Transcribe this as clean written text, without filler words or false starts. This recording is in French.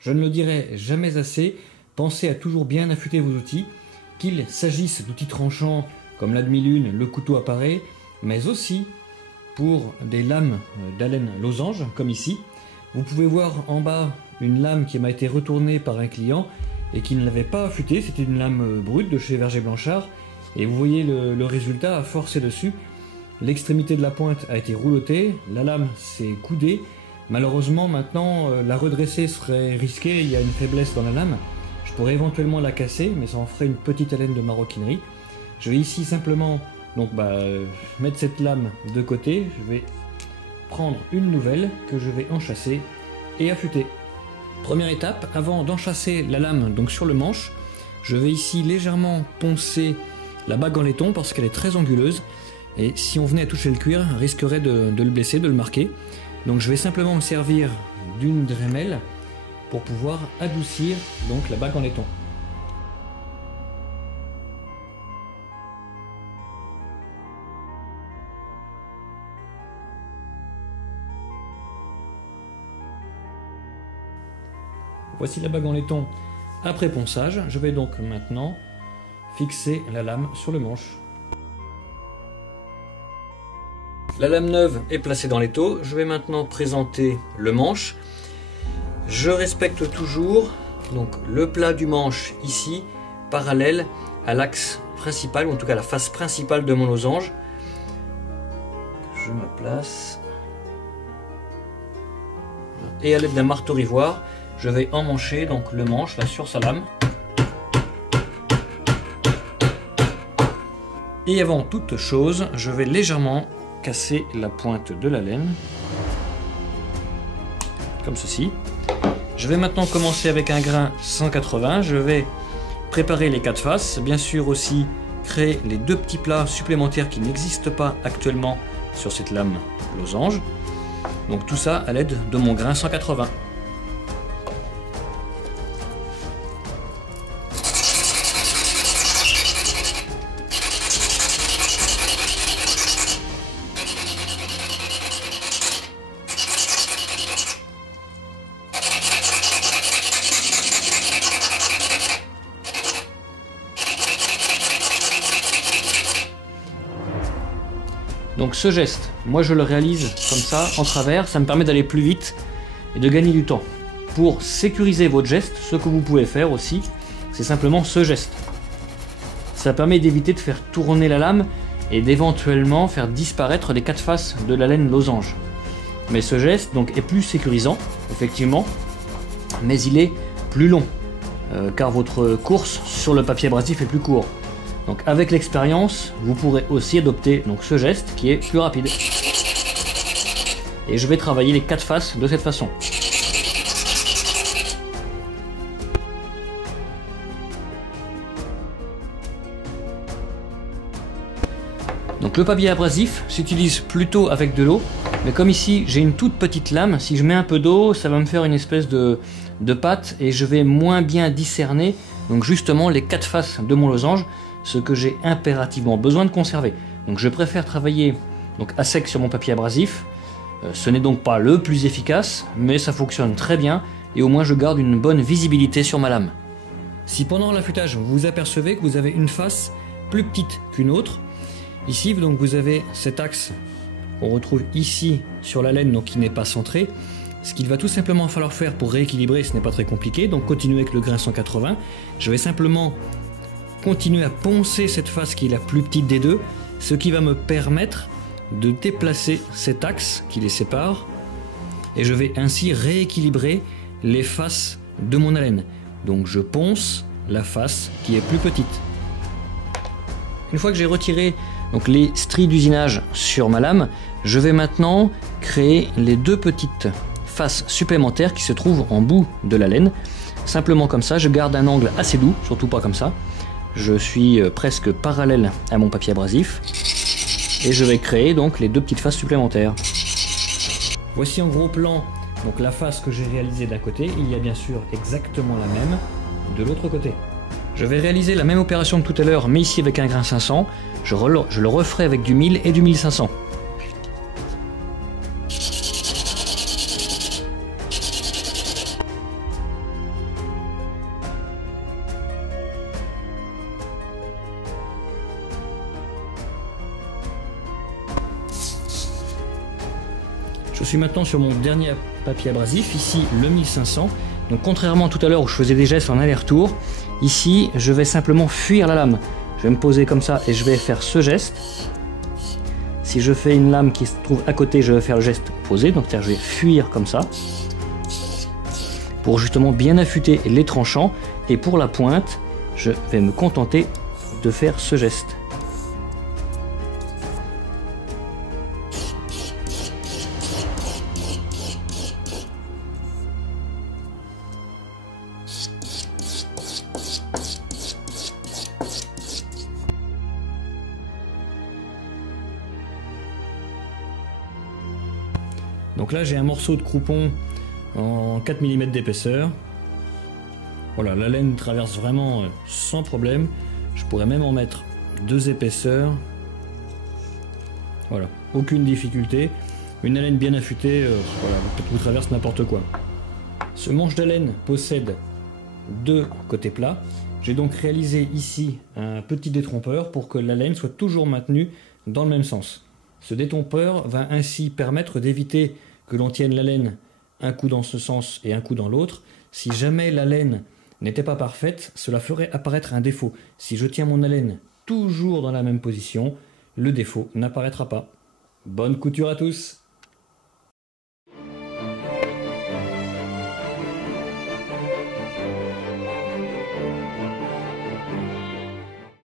Je ne le dirai jamais assez, pensez à toujours bien affûter vos outils, qu'il s'agisse d'outils tranchants comme la demi-lune, le couteau à parer, mais aussi pour des lames d'haleine losange, comme ici. Vous pouvez voir en bas une lame qui m'a été retournée par un client et qui ne l'avait pas affûtée, c'était une lame brute de chez Verger Blanchard, et vous voyez le résultat à forcer dessus. L'extrémité de la pointe a été roulottée, la lame s'est coudée. Malheureusement maintenant la redresser serait risqué, il y a une faiblesse dans la lame. Je pourrais éventuellement la casser, mais ça en ferait une petite haleine de maroquinerie. Je vais ici simplement mettre cette lame de côté. Je vais prendre une nouvelle que je vais enchasser et affûter. Première étape, avant d'enchasser la lame donc sur le manche, je vais ici légèrement poncer la bague en laiton parce qu'elle est très anguleuse. Et si on venait à toucher le cuir, risquerait de le blesser, de le marquer. Donc je vais simplement me servir d'une Dremel pour pouvoir adoucir donc la bague en laiton. Voici la bague en laiton après ponçage. Je vais donc maintenant fixer la lame sur le manche. La lame neuve est placée dans l'étau. Je vais maintenant présenter le manche. Je respecte toujours donc le plat du manche ici, parallèle à l'axe principal, ou en tout cas la face principale de mon losange. Je me place. Et à l'aide d'un marteau ivoire, je vais emmancher donc le manche là sur sa lame. Et avant toute chose, je vais légèrement casser la pointe de la laine, comme ceci. Je vais maintenant commencer avec un grain 180. Je vais préparer les 4 faces, bien sûr aussi créer les 2 petits plats supplémentaires qui n'existent pas actuellement sur cette lame losange. Donc tout ça à l'aide de mon grain 180. Donc ce geste, moi je le réalise comme ça, en travers, ça me permet d'aller plus vite et de gagner du temps. Pour sécuriser votre geste, ce que vous pouvez faire aussi, c'est simplement ce geste. Ça permet d'éviter de faire tourner la lame et d'éventuellement faire disparaître les 4 faces de la laine losange. Mais ce geste donc est plus sécurisant, effectivement, mais il est plus long, car votre course sur le papier abrasif est plus court. Donc avec l'expérience, vous pourrez aussi adopter donc ce geste qui est plus rapide. Et je vais travailler les 4 faces de cette façon. Donc le papier abrasif s'utilise plutôt avec de l'eau, mais comme ici j'ai une toute petite lame, si je mets un peu d'eau, ça va me faire une espèce de pâte et je vais moins bien discerner donc justement les 4 faces de mon losange, ce que j'ai impérativement besoin de conserver. Donc je préfère travailler donc à sec sur mon papier abrasif. Ce n'est donc pas le plus efficace, mais ça fonctionne très bien et au moins je garde une bonne visibilité sur ma lame. Si pendant l'affûtage vous vous apercevez que vous avez une face plus petite qu'une autre, ici donc vous avez cet axe qu'on retrouve ici sur la laine, donc qui n'est pas centré. Ce qu'il va tout simplement falloir faire pour rééquilibrer, ce n'est pas très compliqué, donc continuer avec le grain 180. Je vais simplement continuer à poncer cette face qui est la plus petite des deux, ce qui va me permettre de déplacer cet axe qui les sépare, et je vais ainsi rééquilibrer les faces de mon haleine. Donc je ponce la face qui est plus petite. Une fois que j'ai retiré donc les stries d'usinage sur ma lame, je vais maintenant créer les 2 petites faces supplémentaires qui se trouvent en bout de la laine. Simplement comme ça, je garde un angle assez doux, surtout pas comme ça. Je suis presque parallèle à mon papier abrasif et je vais créer donc les 2 petites faces supplémentaires. Voici en gros plan donc la face que j'ai réalisée d'un côté. Il y a bien sûr exactement la même de l'autre côté. Je vais réaliser la même opération que tout à l'heure, mais ici avec un grain 500. Je le referai avec du 1000 et du 1500. Je suis maintenant sur mon dernier papier abrasif, ici le 1500. Donc contrairement à tout à l'heure où je faisais des gestes en aller-retour, ici je vais simplement fuir la lame. Je vais me poser comme ça et je vais faire ce geste. Si je fais une lame qui se trouve à côté, je vais faire le geste posé, donc c'est-à-dire je vais fuir comme ça, pour justement bien affûter les tranchants. Et pour la pointe, je vais me contenter de faire ce geste. Donc là j'ai un morceau de croupon en 4 mm d'épaisseur. Voilà, la laine traverse vraiment sans problème. Je pourrais même en mettre 2 épaisseurs. Voilà, aucune difficulté. Une haleine bien affûtée, voilà, vous traverse n'importe quoi. Ce manche d'haleine possède 2 côtés plats. J'ai donc réalisé ici un petit détrompeur pour que la laine soit toujours maintenue dans le même sens. Ce détrompeur va ainsi permettre d'éviter que l'on tienne la laine un coup dans ce sens et un coup dans l'autre. Si jamais la laine n'était pas parfaite, cela ferait apparaître un défaut. Si je tiens mon haleine toujours dans la même position, le défaut n'apparaîtra pas. Bonne couture à tous!